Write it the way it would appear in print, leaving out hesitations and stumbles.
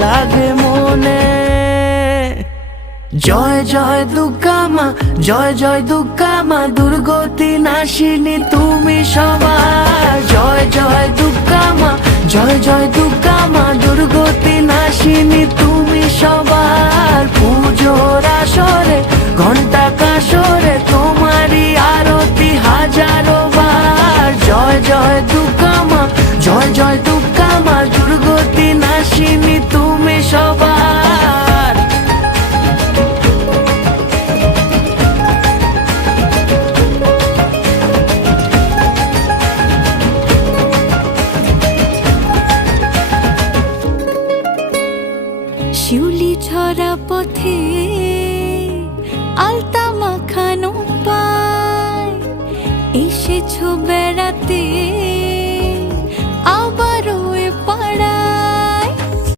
লাগে মনে। জয় জয় দুর্গা মা, জয় জয় দুর্গা মা, দুর্গতি নাশিনী তুমি সবার। জয় জয় দুর্গা মা, জয় জয় দুর্গা মা, দুর্গতি নাশিনী তুমি সবার। পুজোর আসরে ঘন্টা কাসরে তোমারই আরতি হাজারো বার। জয় জয় দুর্গা মা, জয় জয় দুর্গা মা, দুর্গতি নাশিনী তুমি সবার। শিউলি ছড়া পথে আলতা মাখানো পায়, এসেছো বেড়াতে